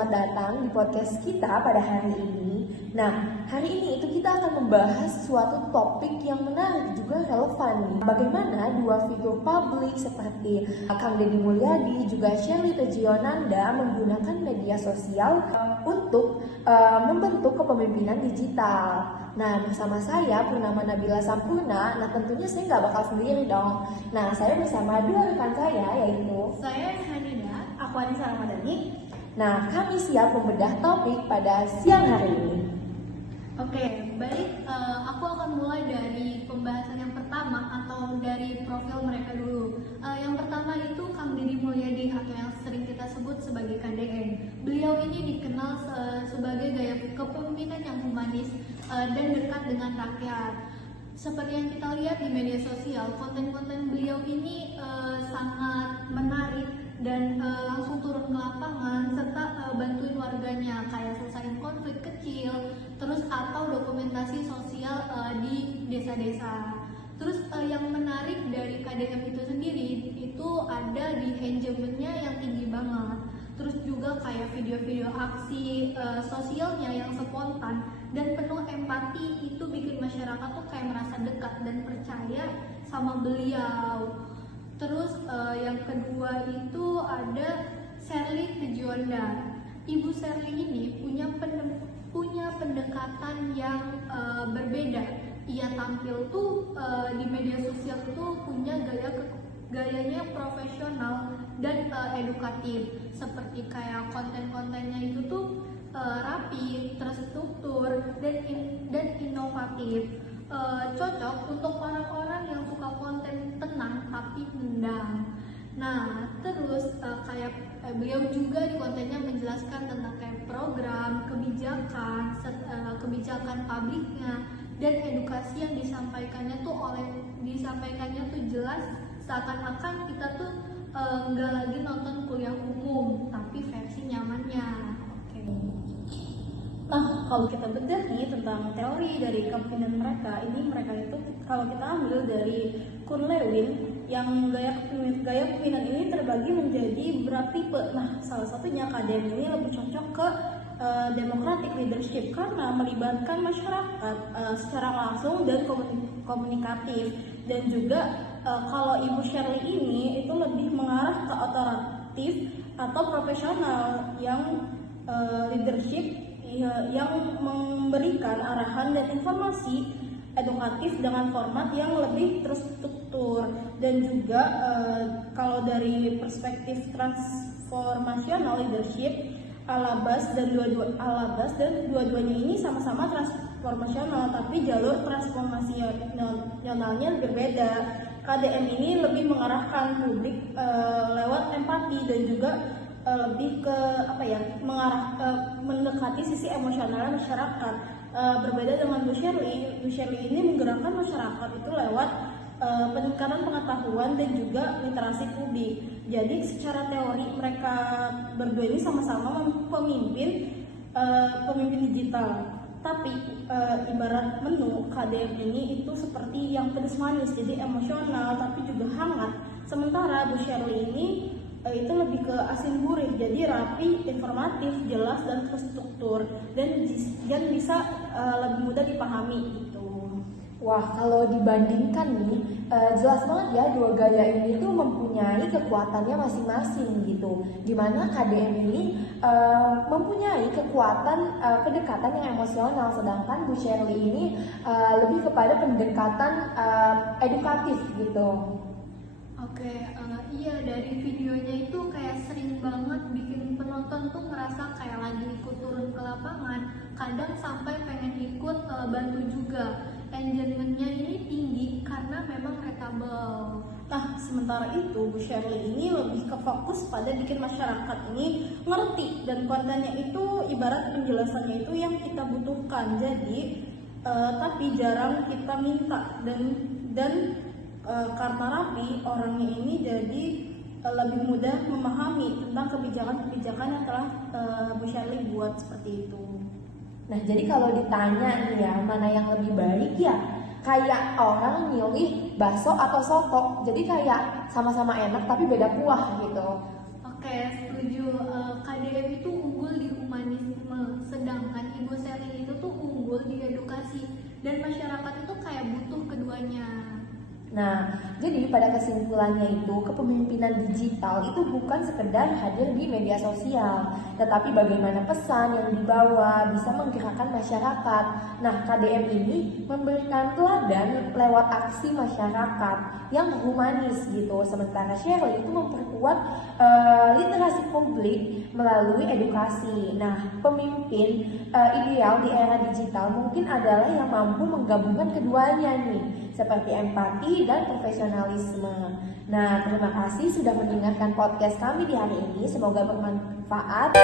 selamat datang di podcast kita pada hari ini. Nah, hari ini itu kita akan membahas suatu topik yang menarik juga relevan nih. Bagaimana dua figur publik seperti Kang Deddy Mulyadi juga Shelly Tejionanda menggunakan media sosial untuk membentuk kepemimpinan digital. Nah, bersama saya Purnama Nabila Sampurna. Nah, tentunya saya nggak bakal sendiri dong. Nah, saya bersama dua rekan saya, yaitu saya Hanida, aku Anissa Ramadhani. Nah, kami siap membedah topik pada siang hari ini. Oke, baik. Aku akan mulai dari pembahasan yang pertama atau dari profil mereka dulu. Yang pertama itu Kang Deddy Mulyadi atau yang sering kita sebut sebagai KDM. Beliau ini dikenal sebagai gaya kepemimpinan yang humanis dan dekat dengan rakyat. Seperti yang kita lihat di media sosial, konten-konten beliau ini sangat menarik dan langsung turun ke lapangan serta bantuin warganya kayak selesaiin konflik kecil, terus atau dokumentasi sosial di desa-desa. Terus yang menarik dari KDM itu sendiri itu ada di engagementnya yang tinggi banget. Terus juga kayak video-video aksi sosialnya yang spontan dan penuh empati itu bikin masyarakat tuh kayak merasa dekat dan percaya sama beliau. Terus yang kedua itu ada Shelly Tejionanda. Ibu Shelly ini punya pendekatan yang berbeda. Ia tampil tuh di media sosial tuh punya gayanya profesional dan edukatif, seperti kayak konten-kontennya itu tuh rapi, terstruktur dan inovatif. Cocok untuk orang-orang yang suka konten tenang tapi endang. Nah, terus kayak beliau juga di kontennya menjelaskan tentang kayak program, kebijakan publiknya dan edukasi yang disampaikannya tuh jelas, seakan-akan kita tuh nggak lagi nonton kuliah umum tapi versi nyamannya. Oke. Nah, kalau kita bedah nih tentang teori dari kepemimpinan mereka itu kalau kita ambil dari Kuhn Lewin yang gaya kepemimpinan ini terbagi menjadi beberapa tipe. Nah, salah satunya KDM ini lebih cocok ke democratic leadership karena melibatkan masyarakat secara langsung dan komunikatif, dan juga kalau Ibu Shelly ini itu lebih mengarah ke otoritatif atau profesional yang leadership yang memberikan arahan dan informasi edukatif dengan format yang lebih terstruktur. Dan juga kalau dari perspektif transformational leadership, Alabas dan dua-duanya ini sama-sama transformasional, tapi jalur transformasionalnya berbeda. KDM ini lebih mengarahkan publik lewat empati dan juga lebih ke mendekati sisi emosional masyarakat. Berbeda dengan Bu Shelly ini menggerakkan masyarakat itu lewat peningkatan pengetahuan dan juga literasi publik. Jadi secara teori mereka berdua ini sama-sama pemimpin digital. Tapi ibarat menu, KDM ini itu seperti yang pedas manis, jadi emosional tapi juga hangat. Sementara Bu Shelly ini itu lebih ke asin gurih, jadi rapi, informatif, jelas dan terstruktur dan bisa lebih mudah dipahami gitu. Wah, kalau dibandingkan nih, jelas banget ya dua gaya ini tuh mempunyai kekuatannya masing-masing gitu. Dimana KDM ini mempunyai kekuatan pendekatan yang emosional, sedangkan Bu Shelly ini lebih kepada pendekatan edukatif gitu. Oke, iya, dari videonya itu kayak sering banget bikin penonton tuh ngerasa kayak lagi ikut turun ke lapangan, kadang sampai pengen ikut bantu juga. Engagementnya ini tinggi karena memang relatable. Nah, sementara itu Bu Shelly ini lebih ke fokus pada bikin masyarakat ini ngerti, dan kontennya itu ibarat penjelasannya itu yang kita butuhkan. Jadi tapi jarang kita minta dan karena rapi orangnya ini, jadi lebih mudah memahami tentang kebijakan-kebijakan yang telah Bu Shelly buat seperti itu. Nah, jadi kalau ditanya nih ya, mana yang lebih baik ya? Kayak orang milih bakso atau soto. Jadi kayak sama-sama enak tapi beda kuah gitu. Oke, setuju. KDM itu unggul di edukasi, dan masyarakat itu kayak butuh keduanya. Nah, jadi pada kesimpulannya itu kepemimpinan digital itu bukan sekedar hadir di media sosial, tetapi bagaimana pesan yang dibawa bisa menggerakkan masyarakat. Nah, KDM ini memberikan teladan lewat aksi masyarakat yang humanis gitu. Sementara Shirley itu memperkuat literasi publik melalui edukasi. Nah, pemimpin ideal di era digital mungkin adalah yang mampu menggabungkan keduanya nih, seperti empati dan profesionalisme. Nah, terima kasih sudah mendengarkan podcast kami di hari ini. Semoga bermanfaat.